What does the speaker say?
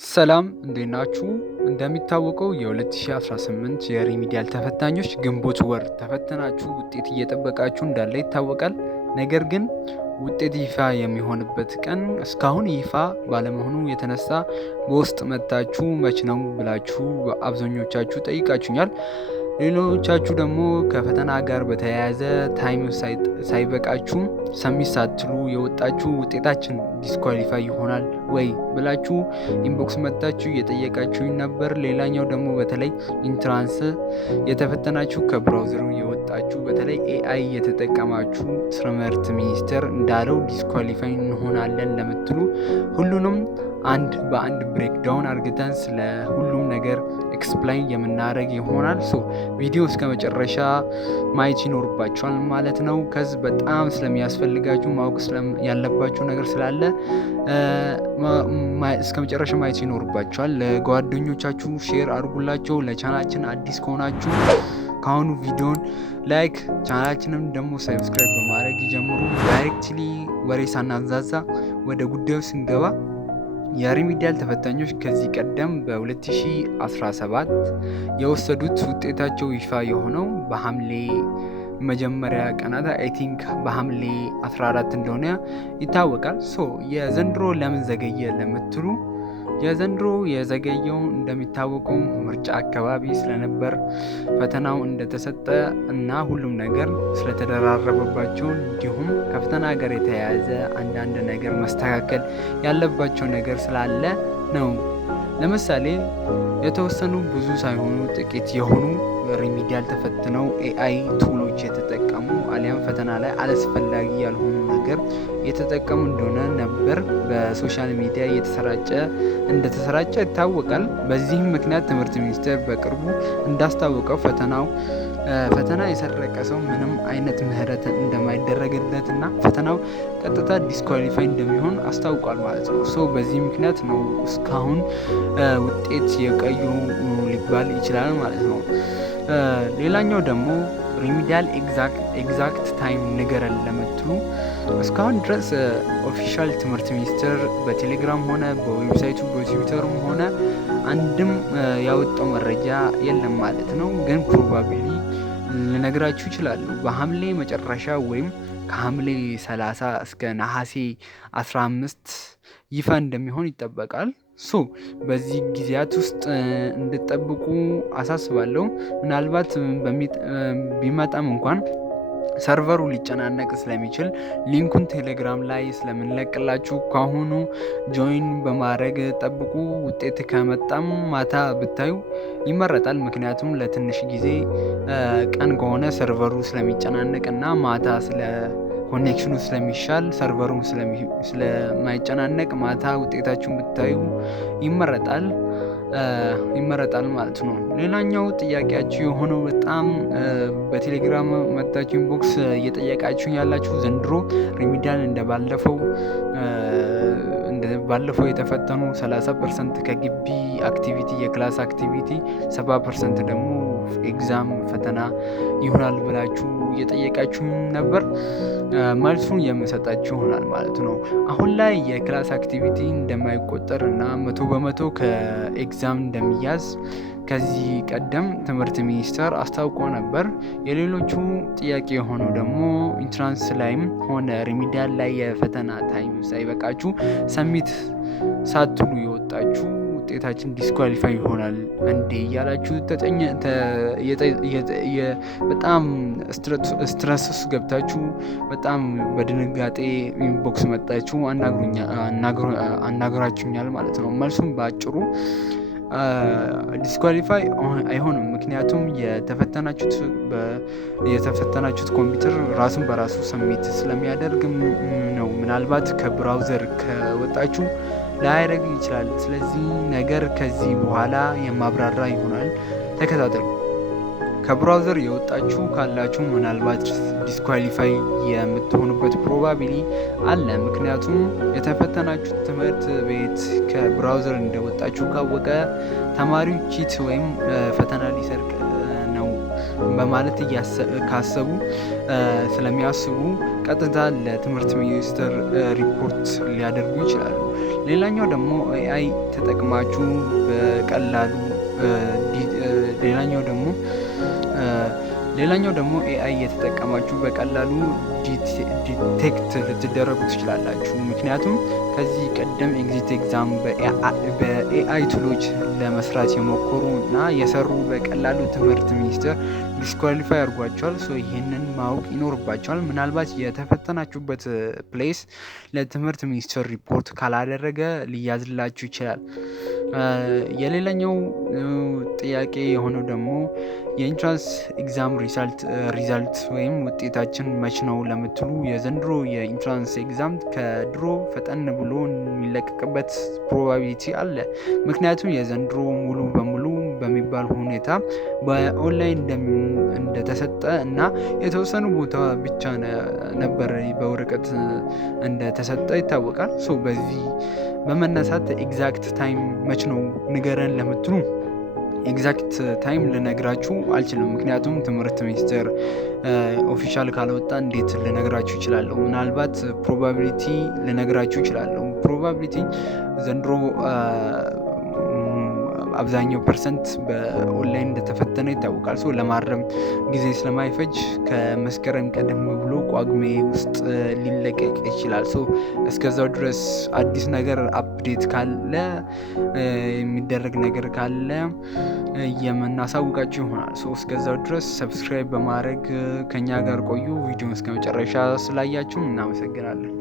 ሰላም እንዴት ናችሁ? እንደሚታወቀው የ2018 የሪሚዲያል ተፈታኞች ግንቦት ወር ተፈተናችሁ ውጤት እየጠበቃችሁ እንዳለ ይታወቃል። ነገር ግን ውጤት ይፋ የሚሆንበት ቀን እስካሁን ይፋ ባለመሆኑ የተነሳ በውስጥ መጥታችሁ መች ነው ብላችሁ አብዛኞቻችሁ ጠይቃችሁኛል። ሌሎቻችሁ ደግሞ ከፈተና ጋር በተያያዘ ታይም ሳይበቃችሁ ሰሚት ሳትሉ የወጣችሁ ውጤታችን ዲስኳሊፋይ ይሆናል ወይ ብላችሁ ኢንቦክስ መጥታችሁ እየጠየቃችሁኝ ነበር። ሌላኛው ደግሞ በተለይ ኢንትራንስ የተፈተናችሁ ከብራውዘሩ የወጣችሁ በተለይ ኤአይ የተጠቀማችሁ ትምህርት ሚኒስቴር እንዳለው ዲስኳሊፋይ እንሆናለን ለምትሉ ሁሉንም አንድ በአንድ ብሬክዳውን አርግተን ስለ ሁሉም ነገር ኤክስፕላይን የምናደርግ ይሆናል። ቪዲዮ እስከ መጨረሻ ማየት ይኖርባችኋል ማለት ነው። ከዚህ በጣም ስለሚያስፈልጋችሁ ማወቅ ያለባችሁ ነገር ስላለ እስከ መጨረሻ ማየት ይኖርባችኋል። ለጓደኞቻችሁ ሼር አድርጉላቸው። ለቻናላችን አዲስ ከሆናችሁ ከአሁኑ ቪዲዮን ላይክ፣ ቻናላችንም ደግሞ ሰብስክራይብ በማድረግ ይጀምሩ። ዳይሬክትሊ ወሬ ሳናዛዛ ወደ ጉዳዩ ስንገባ የሪሚዲያል ተፈታኞች ከዚህ ቀደም በ2017 የወሰዱት ውጤታቸው ይፋ የሆነው በሐምሌ መጀመሪያ ቀናት አይ ቲንክ በሐምሌ 14 እንደሆነ ይታወቃል። የዘንድሮ ለምን ዘገየ ለምትሉ የዘንድሮ የዘገየው እንደሚታወቀው ምርጫ አካባቢ ስለነበር ፈተናው እንደተሰጠ እና ሁሉም ነገር ስለተደራረበባቸው እንዲሁም ከፈተና ጋር የተያያዘ አንዳንድ ነገር መስተካከል ያለባቸው ነገር ስላለ ነው። ለምሳሌ የተወሰኑ ብዙ ሳይሆኑ ጥቂት የሆኑ ሪሚዲያል ተፈትነው ኤአይ ቱሎች የተጠቀሙ አሊያም ፈተና ላይ አላስፈላጊ ያልሆኑ ነገር የተጠቀሙ እንደሆነ ነበር በሶሻል ሚዲያ እንደተሰራጨ ይታወቃል። በዚህም ምክንያት ትምህርት ሚኒስቴር በቅርቡ እንዳስታወቀው ፈተና የሰረቀ ሰው ምንም አይነት ምህረት እንደማይደረግለት እና ፈተናው ቀጥታ ዲስኳሊፋይ እንደሚሆን አስታውቋል ማለት ነው። በዚህ ምክንያት ነው እስካሁን ውጤት የቀዩ ሊባል ይችላል ማለት ነው። ሌላኛው ደግሞ ሪሚዲያል ኤግዛክት ታይም ንገረን ለምትሉ እስካሁን ድረስ ኦፊሻል ትምህርት ሚኒስቴር በቴሌግራም ሆነ በዌብሳይቱ በትዊተርም ሆነ አንድም ያወጣው መረጃ የለም ማለት ነው። ግን ፕሮባቢሊ ልነግራችሁ ይችላሉ። በሐምሌ መጨረሻ ወይም ከሐምሌ 30 እስከ ነሐሴ 15 ይፋ እንደሚሆን ይጠበቃል። በዚህ ጊዜያት ውስጥ እንድጠብቁ አሳስባለሁ። ምናልባት ቢመጣም እንኳን ሰርቨሩ ሊጨናነቅ ስለሚችል ሊንኩን ቴሌግራም ላይ ስለምንለቅላችሁ ካሁኑ ጆይን በማድረግ ጠብቁ። ውጤት ከመጣም ማታ ብታዩ ይመረጣል። ምክንያቱም ለትንሽ ጊዜ ቀን ከሆነ ሰርቨሩ ስለሚጨናነቅ እና ማታ ኮኔክሽኑ ስለሚሻል ሰርቨሩ ስለማይጨናነቅ ማታ ውጤታችሁን ብታዩ ይመረጣል ማለት ነው። ሌላኛው ጥያቄያችሁ የሆነው በጣም በቴሌግራም መጣችሁ ኢንቦክስ እየጠየቃችሁ ያላችሁ ዘንድሮ ሪሚዲያል ባለፈው የተፈተኑ 30% ከግቢ አክቲቪቲ የክላስ አክቲቪቲ 70% ደግሞ ኤግዛም ፈተና ይሆናል ብላችሁ እየጠየቃችሁ ነበር። መልሱን የምሰጣችሁ ይሆናል ማለት ነው። አሁን ላይ የክላስ አክቲቪቲ እንደማይቆጠር እና 100% ከኤግዛም እንደሚያዝ ከዚህ ቀደም ትምህርት ሚኒስቴር አስታውቆ ነበር። የሌሎቹ ጥያቄ የሆነው ደግሞ ኢንትራንስ ላይም ሆነ ሪሚዲያል ላይ የፈተና ታይም ሳይበቃችሁ ሰሚት ሳትሉ የወጣችሁ ውጤታችን ዲስኳሊፋይ ይሆናል እንዴ እያላችሁ በጣም ስትረስ ገብታችሁ በጣም በድንጋጤ ኢንቦክስ መጣችሁ አናግራችሁኛል ማለት ነው። መልሱም በአጭሩ ዲስኳሊፋይ አይሆንም። ምክንያቱም የተፈተናችሁት ኮምፒውተር ራሱን በራሱ ሰሚት ስለሚያደርግ ነው። ምናልባት ከብራውዘር ከወጣችሁ ላያደርግ ይችላል። ስለዚህ ነገር ከዚህ በኋላ የማብራራ ይሆናል። ተከታተሉ። ከብራውዘር የወጣችሁ ካላችሁ ምናልባት ዲስኳሊፋይ የምትሆኑበት ፕሮባቢሊ አለ። ምክንያቱም የተፈተናችሁት ትምህርት ቤት ከብራውዘር እንደወጣችሁ ካወቀ ተማሪው ቺት ወይም ፈተና ሊሰርቅ ነው በማለት ካሰቡ ስለሚያስቡ ቀጥታ ለትምህርት ሚኒስቴር ሪፖርት ሊያደርጉ ይችላሉ። ሌላኛው ደግሞ ኤአይ ተጠቅማችሁ በቀላሉ ሌላኛው ደግሞ ኤአይ የተጠቀማችሁ በቀላሉ ዲቴክት ልትደረጉ ትችላላችሁ። ምክንያቱም ከዚህ ቀደም ኤግዚት ኤግዛም በኤአይ ቱሎች ለመስራት የሞከሩ እና የሰሩ በቀላሉ ትምህርት ሚኒስቴር ዲስኳሊፋይ አድርጓቸዋል። ይህንን ማወቅ ይኖርባቸዋል። ምናልባት የተፈተናችሁበት ፕሌስ ለትምህርት ሚኒስቴር ሪፖርት ካላደረገ ሊያዝላችሁ ይችላል። የሌላኛው ጥያቄ የሆነው ደግሞ የኢንትራንስ ኤግዛም ሪዛልት ወይም ውጤታችን መች ነው ለምትሉ የዘንድሮ የኢንትራንስ ኤግዛም ከድሮ ፈጠን ብሎ የሚለቀቅበት ፕሮባቢሊቲ አለ። ምክንያቱም የዘንድሮ ሙሉ በሙሉ በሚባል ሁኔታ በኦንላይን እንደተሰጠ እና የተወሰኑ ቦታ ብቻ ነበር በወረቀት እንደተሰጠ ይታወቃል። በዚህ በመነሳት ኤግዛክት ታይም መች ነው ንገረን ለምትሉ ኤግዛክት ታይም ልነግራችሁ አልችልም። ምክንያቱም ትምህርት ሚኒስቴር ኦፊሻል ካልወጣ እንዴት ልነግራችሁ ይችላለሁ? ምናልባት ፕሮባቢሊቲ ልነግራችሁ ይችላለሁ። ፕሮባቢሊቲ ዘንድሮ አብዛኛው ፐርሰንት በኦንላይን እንደተፈተነ ይታወቃል። ለማረም ጊዜ ስለማይፈጅ ከመስከረም ቀደም ብሎ ጳጉሜ ውስጥ ሊለቀቅ ይችላል። እስከዛው ድረስ አዲስ ነገር አፕዴት ካለ የሚደረግ ነገር ካለ የምናሳውቃችሁ ይሆናል። እስከዛው ድረስ ሰብስክራይብ በማድረግ ከኛ ጋር ቆዩ። ቪዲዮን እስከ መጨረሻ ስላያችሁ እናመሰግናለን።